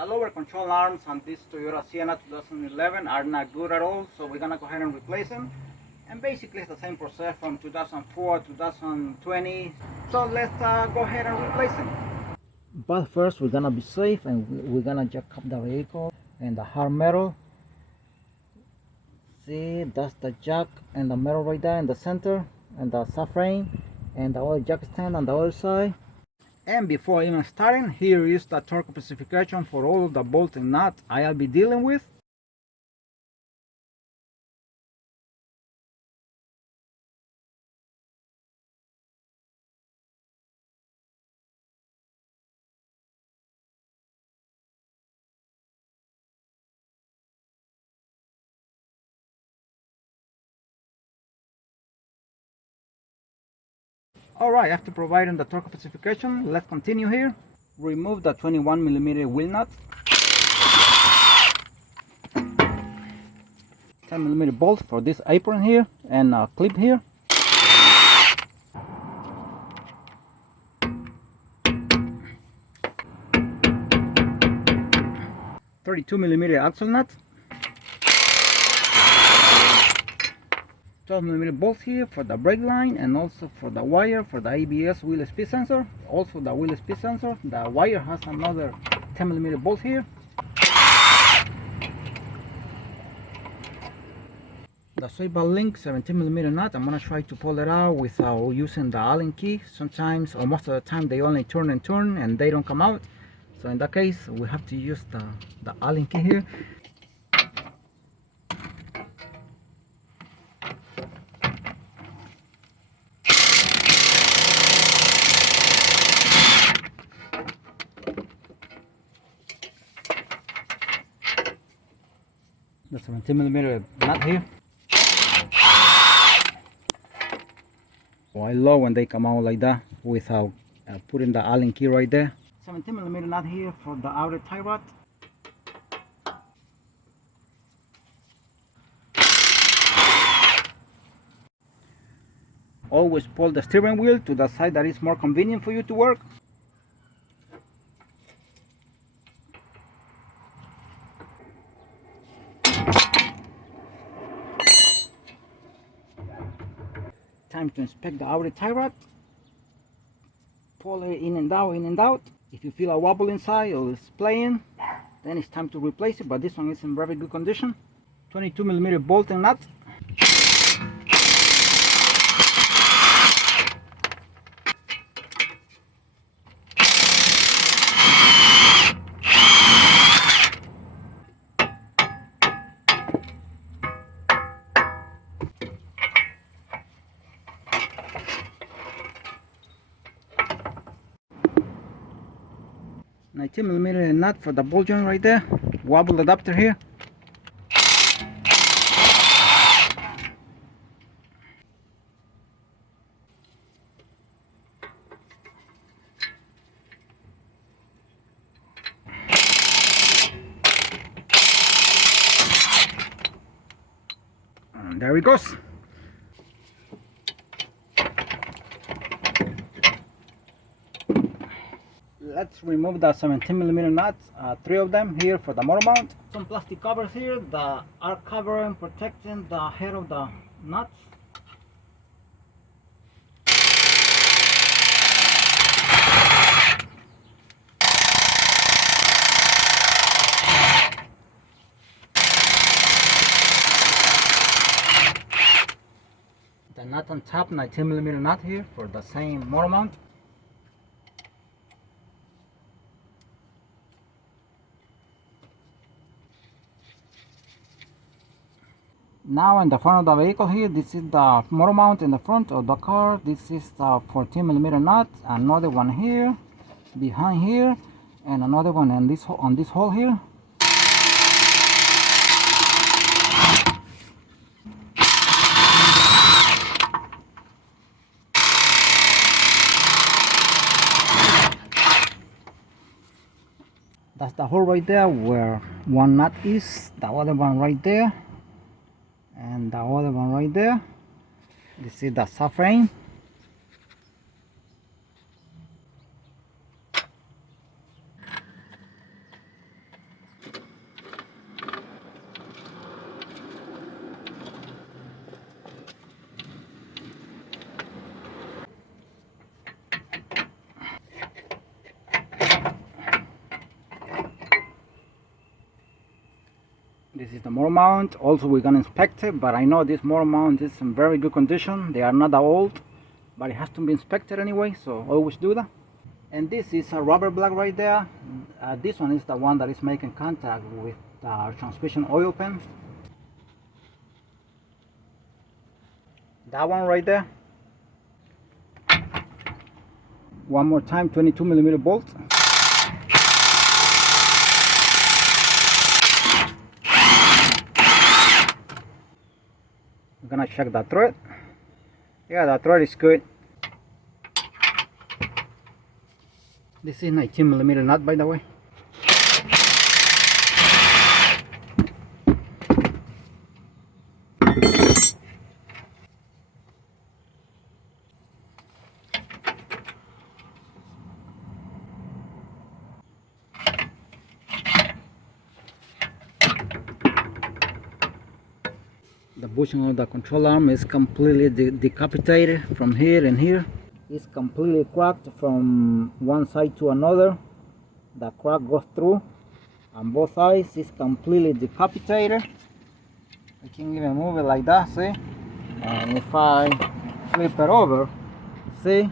The lower control arms on this Toyota Sienna 2011 are not good at all, so we're gonna go ahead and replace them. And basically it's the same process from 2004, 2020. So let's go ahead and replace them. But first we're gonna be safe and we're gonna jack up the vehicle and the hard metal. See, that's the jack and the metal right there in the center, and the subframe, and the other jack stand on the other side. And before even starting, here is the torque specification for all of the bolts and nuts I'll be dealing with. Alright, after providing the torque specification, let's continue here. Remove the 21mm wheel nut, 10mm bolt for this apron here, and a clip here. 32mm axle nut, 12mm bolt here for the brake line, and also for the wire for the ABS wheel speed sensor. Also the wheel speed sensor, the wire has another 10mm bolt here. The swivel link 17mm nut, I'm gonna try to pull it out without using the Allen key. Sometimes, or most of the time, they only turn and they don't come out. So in that case, we have to use the Allen key here. The 17mm nut here. I love when they come out like that without putting the Allen key right there. 17mm nut here for the outer tie rod. Always pull the steering wheel to the side that is more convenient for you to work. Time to inspect the outer tie rod. Pull it in and out, in and out. If you feel a wobble inside or it's playing, then it's time to replace it, but this one is in very good condition. 22mm bolt and nut. $19mm nut for the ball joint right there. Wobble adapter here. And there it goes. Let's remove the 17mm nuts, 3 of them here for the motor mount. Some plastic covers here that are covering, protecting the head of the nuts. The nut on top, 19mm nut here for the same motor mount. Now in the front of the vehicle here, this is the motor mount in the front of the car. This is the 14mm nut, another one here, behind here, and another one on this hole here. That's the hole right there where one nut is, the other one right there, and the other one right there. This is the subframe. This is the motor mount. Also we're gonna inspect it, but I know this motor mount is in very good condition. They are not that old, but it has to be inspected anyway, so always do that. And this is a rubber block right there. This one is the one that is making contact with the transmission oil pan. That one right there. One more time, 22mm bolt. We're gonna check that thread. Yeah, that thread is good. This is 19mm nut, by the way. The bushing of the control arm is completely decapitated from here and here. It's completely cracked from one side to another. The crack goes through on both sides. It's completely decapitated. I can even move it like that, see? And if I flip it over, see?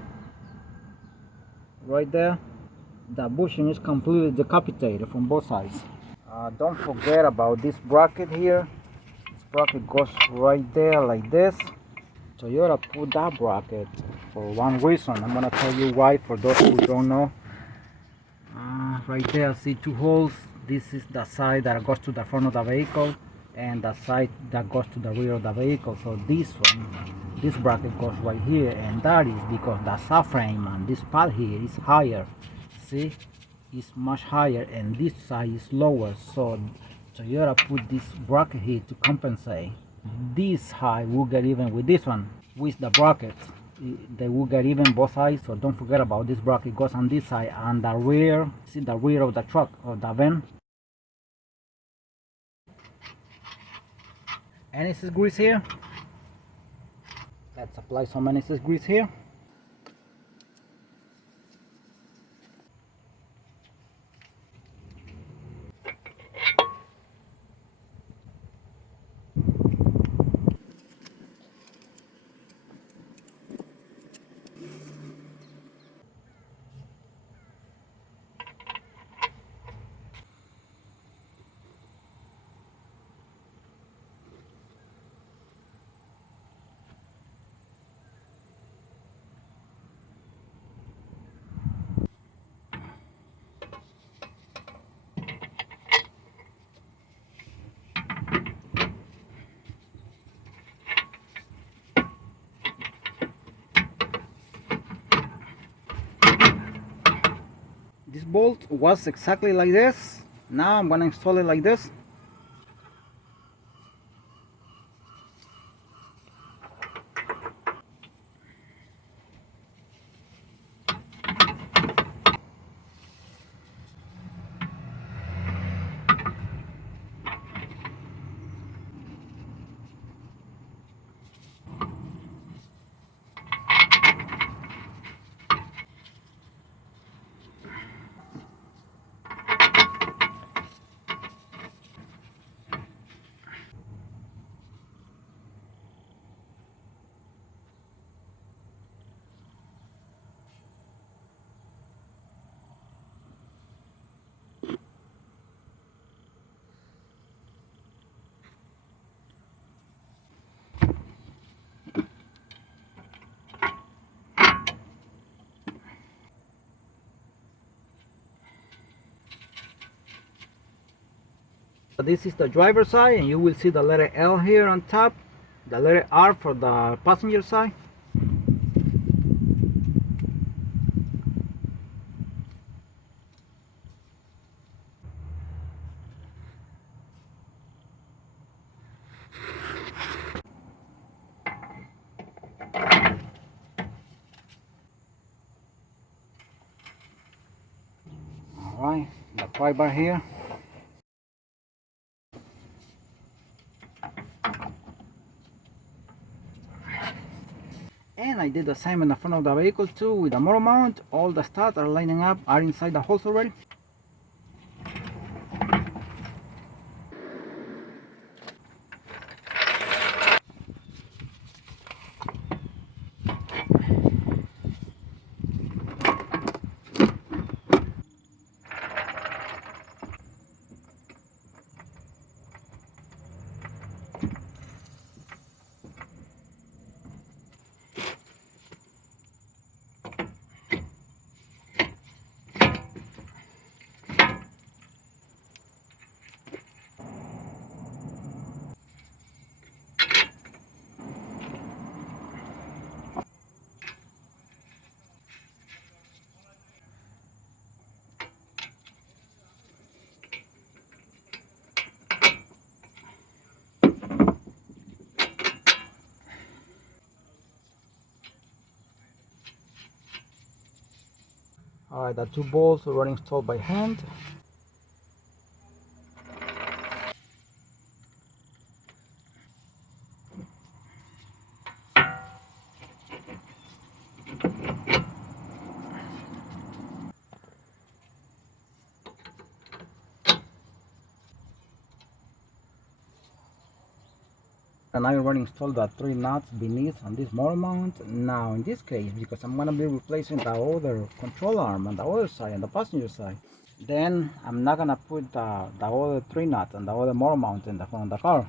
Right there, the bushing is completely decapitated from both sides. Don't forget about this bracket here. This bracket goes right there like this. Toyota put that bracket for one reason. I'm gonna tell you why for those who don't know. Right there, see two holes. This is the side that goes to the front of the vehicle and the side that goes to the rear of the vehicle. So this one, this bracket goes right here, and that is because the subframe and this part here is higher. See, it's much higher, and this side is lower. So Toyota put this bracket here to compensate. This side will get even with this one. With the bracket, they will get even both sides. So don't forget about this bracket. Goes on this side, and the rear, see the rear of the truck or the van. Anti-seize grease here. Let's apply some anti-seize grease here. This bolt was exactly like this. Now I'm gonna install it like this. This is the driver side, and you will see the letter L here on top, the letter R for the passenger side. Alright, the pry bar here. And I did the same in the front of the vehicle too with the motor mount. All the studs are lining up, are inside the holes already. by the 2 bolts already installed by hand. And I already installed the 3 nuts beneath on this motor mount. Now in this case, because I'm gonna be replacing the other control arm on the other side, on the passenger side, then I'm not gonna put the other 3 nuts and the other motor mount in the front of the car.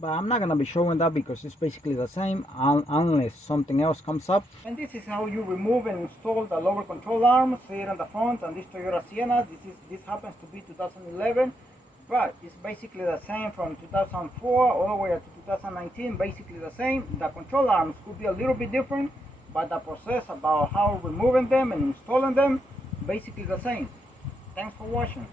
But I'm not gonna be showing that because it's basically the same unless something else comes up. And this is how you remove and install the lower control arm. See it on the front on this Toyota Sienna. This happens to be 2011. But it's basically the same from 2004 all the way up to 2019, basically the same. The control arms could be a little bit different, but the process about how removing them and installing them, basically the same. Thanks for watching.